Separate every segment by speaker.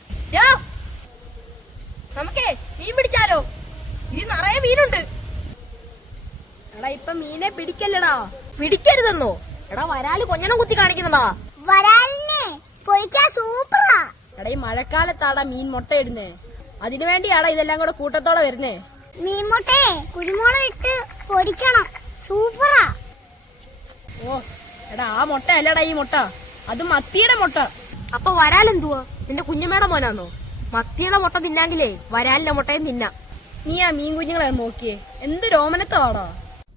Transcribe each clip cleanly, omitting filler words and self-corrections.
Speaker 1: നമുക്കേ മീൻ പിടിച്ചാലോ? ഇത് നിറയെ മീനുണ്ട്. എടാ ഇപ്പൊ മീനെ പിടിക്കല്ലടാ. പിടിക്കരുതെന്നോ? എടാ വരാല് കൊഞ്ഞണം കുത്തി കാണിക്കുന്നടാ.
Speaker 2: വരാലിനെ പൊരിക്കാൻ സൂപ്പറാ.
Speaker 1: എടാ ഈ മഴക്കാലത്താടാ മീൻ മുട്ടയിടുന്നേ. അതിനു വേണ്ടിയാടാ ഇതെല്ലാം കൂടെ കൂട്ടത്തോടെ വരുന്നേ.
Speaker 2: മീൻമുട്ടയെ കുരുമുളക് ഇട്ട് പൊരിക്കണം, സൂപ്പറാ.
Speaker 1: ഓ എടാ ആ മുട്ട അല്ലടാ ഈ മുട്ട, അത് മത്തിയുടെ മുട്ട. അപ്പൊ വരാലെന്തുവാ? നിന്റെ കുഞ്ഞമ്മയുടെ മോനാന്നോ? മത്തിയുടെ മുട്ട തിന്നാങ്കിലേ വരാലിന്റെ മുട്ടയും തിന്നാ. നീ ആ മീൻ കുഞ്ഞുങ്ങളെ നോക്കിയേ, എന്ത് രോമനത്താടാ.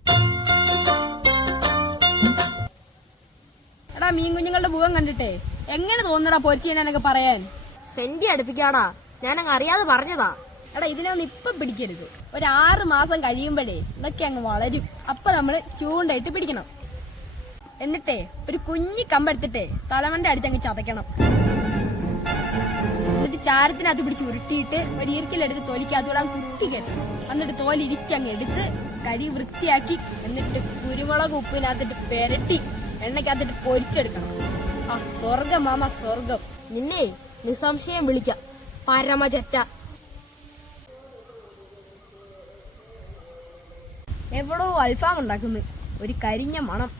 Speaker 1: എടാ മീൻ കുഞ്ഞുങ്ങളുടെ മുഖം കണ്ടിട്ടേ എങ്ങനെ തോന്നടാ പൊരിച്ചു ഞാനൊക്കെ പറയാൻ? സെന്റി അടുപ്പിക്കാടാ, ഞാനങ്ങ് അറിയാതെ പറഞ്ഞതാ. എടാ ഇതിനെ ഒന്ന് ഇപ്പൊ പിടിക്കരുത്. ഒരു 6 മാസം കഴിയുമ്പോഴേ ഇതൊക്കെ അങ്ങ് വളരും. അപ്പൊ നമ്മള് ചൂണ്ടയിട്ട് പിടിക്കണം. എന്നിട്ടേ ഒരു കുഞ്ഞി കമ്പെടുത്തിട്ടേ തലമണ്ട അടിച്ചങ്ങ് ചതയ്ക്കണം. എന്നിട്ട് ചാരത്തിനകത്ത് പിടിച്ച് ഉരുട്ടിയിട്ട് ഒരു ഈർക്കിലെടുത്ത് തൊലിക്കകത്തൂടെ കുത്തി കയറ്റണം. എന്നിട്ട് തോല് ഇരിച്ചങ്ങ് എടുത്ത് കരി വൃത്തിയാക്കി എന്നിട്ട് കുരുമുളക് ഉപ്പിനകത്തിട്ട് പെരട്ടി എണ്ണക്കകത്തിട്ട് പൊരിച്ചെടുക്കണം. ആ സ്വർഗം മാമ സ്വർഗം. നിന്നെ നിസ്സംശയം വിളിക്കാം പരമചറ്റ. എവിടോ അൽഫാം ഉണ്ടാക്കുന്നു, ഒരു കരിഞ്ഞ മണം.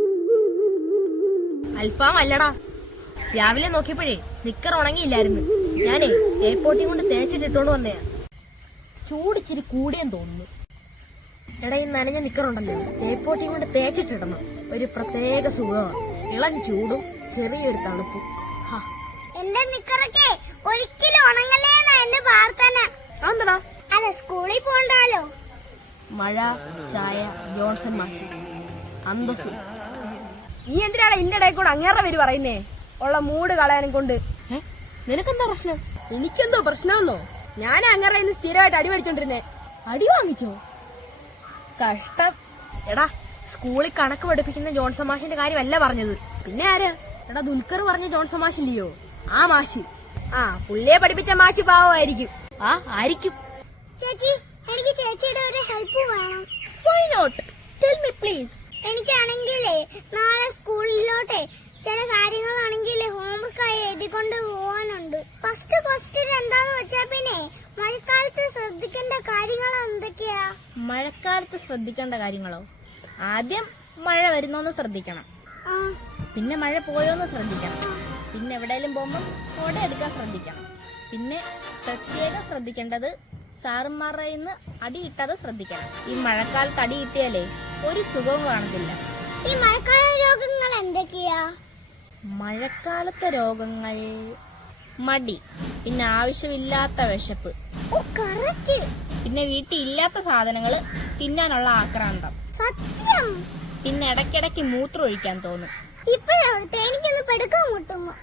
Speaker 1: അൽഫാം അല്ലടാ. രാവിലെ നോക്കിയപ്പോഴേ നിക്കർ ഉണങ്ങിയില്ലായിരുന്നു. ഞാനേ എയർപോർട്ടിൽ കൊണ്ട് തേച്ചിട്ടിട്ടോണ്ട് വന്നയാ. ചൂടിച്ചിരി കൂടിയെന്ന് തോന്നുന്നു. എടാ ഈ നനഞ്ഞ നിക്കറുണ്ടല്ലോ, എയർപോർട്ടിൽ കൊണ്ട് തേച്ചിട്ടിടണം. ഒരു പ്രത്യേക സുഖമാണ്. ഇളം ചൂടും ചെറിയൊരു തണുപ്പും.
Speaker 2: എന്റെ നിക്കറൊക്കെ ഒരിക്കലും ഉണങ്ങലേന്നാ എന്റെ പ്രാർത്ഥന.
Speaker 1: എന്താ?
Speaker 2: അല്ല സ്കൂളിൽ പോണ്ടാലോ.
Speaker 1: മഴ, ചായ, ജോൺസൺ മാഷി, അന്തസ്. നീ എന്തിനാണ് ഇന്റെ ഇടയിൽ കൂടെ അങ്ങേറെ പേര് പറയുന്നേ? ഉള്ള മൂഡ് കളയാനും കൊണ്ട്. നിനക്കെന്താ പ്രശ്നം? എനിക്കെന്തോ പ്രശ്നമെന്നോ? ഞാൻ അങ്ങേറെ ഇന്ന് സ്ഥിരമായിട്ട് അടി മേടിച്ചോണ്ടിരുന്നേ. അടി വാങ്ങിച്ചോ? കഷ്ടം. എടാ സ്കൂളിൽ കണക്ക് പഠിപ്പിക്കുന്ന ജോൺസൺ മാഷിന്റെ കാര്യമല്ല പറഞ്ഞത്. പിന്നെ ആരാ? എടാ ദുൽഖർ പറഞ്ഞ ജോൺസൺ മാഷില്ലയോ, ആ മാഷി. ആ പുള്ളിയെ പഠിപ്പിച്ച മാഷി പാവമായിരിക്കും. ആ ആയിരിക്കും.
Speaker 2: ചേച്ചി എനിക്ക് ചേച്ചിയുടെ ഒരു ഹെൽപ്പ് വേണം.
Speaker 1: Why not? Tell me please.
Speaker 2: എനിക്കാണെങ്കിലേ നാളെ സ്കൂളിലോട്ടെ ചില കാര്യങ്ങളാണെങ്കിലേ ഹോംവർക്കായി എഴുതിക്കൊണ്ട് പോവാനുണ്ട്. ഫസ്റ്റ് ക്വസ്റ്റ്യൻ എന്താന്ന് വെച്ചാ പിന്നെ മഴക്കാലത്ത് ശ്രദ്ധിക്കേണ്ട കാര്യങ്ങൾ എന്തൊക്കെയാ?
Speaker 1: മഴക്കാലത്ത് ശ്രദ്ധിക്കേണ്ട കാര്യങ്ങളോ? ആദ്യം മഴ വരുന്നോന്ന് ശ്രദ്ധിക്കണം. പിന്നെ മഴ പോയോന്ന് ശ്രദ്ധിക്കണം. പിന്നെ എവിടെയെങ്കിലും പോകുമ്പോൾ കൊട എടുക്കാൻ ശ്രദ്ധിക്കണം. പിന്നെ പ്രത്യേകം ശ്രദ്ധിക്കേണ്ടത് സാറുമാരുടെ നിന്ന് അടി കിട്ടാതെ ശ്രദ്ധിക്കണം. ഈ മഴക്കാലത്ത് അടി കിട്ടിയാലേ ഒരു സുഖവും കാണത്തില്ല.
Speaker 2: ഈ മഴക്കാല രോഗങ്ങൾ എന്തൊക്കെയാ?
Speaker 1: മഴക്കാലത്തെ രോഗങ്ങൾ മടി, പിന്നെ ആവശ്യമില്ലാത്ത വിശപ്പ്, പിന്നെ വീട്ടിൽ ഇല്ലാത്ത സാധനങ്ങൾ തിന്നാനുള്ള ആക്രാന്തം,
Speaker 2: സത്യം.
Speaker 1: പിന്നെ ഇടയ്ക്കിടയ്ക്ക് മൂത്രം ഒഴിക്കാൻ തോന്നും.
Speaker 2: ഇപ്പോഴത്തെ എനിക്കൊന്ന് പെടുക്കാൻ മുട്ടുമ്പോ.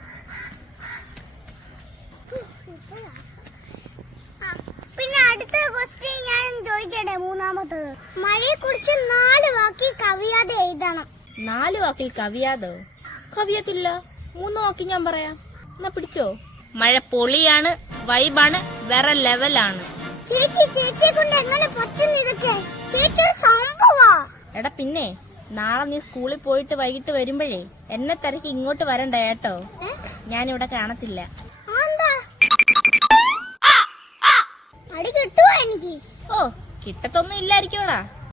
Speaker 2: പിന്നെ അടുത്ത ക്വസ്റ്റ്യൻ ഞാൻ ചോദിക്കട്ടെ, മൂന്നാമത്തത്. മഴയെ കുറിച്ച് 4 വാക്കിൽ കവിയാതെ എഴുതണം.
Speaker 1: 4 വാക്കിൽ കവിയാതോ? കവിയത്തില്ല, 3 വാക്കിൽ ഞാൻ പറയാം. എന്നാ പിടിച്ചോ. മഴ പൊളിയാണ്, വൈബാണ്, വേറെ ലെവലാണ്.
Speaker 2: ചേച്ചിയെ കൊണ്ട് എങ്ങനെ പറ്റുന്നു ഇതൊക്കെ? ചേച്ചിയുടെ സംഭവാ.
Speaker 1: എടാ പിന്നെ നാളെ നീ സ്കൂളിൽ പോയിട്ട് വൈകിട്ട് വരുമ്പോഴേ എന്നെ തിരക്കി ഇങ്ങോട്ട് വരണ്ട കേട്ടോ. ഞാനിവിടെ കാണത്തില്ല.
Speaker 2: അടി കിട്ടുവോ എനിക്ക്?
Speaker 1: ഓ കിട്ടത്തൊന്നും ഇല്ലായിരിക്കോടാ.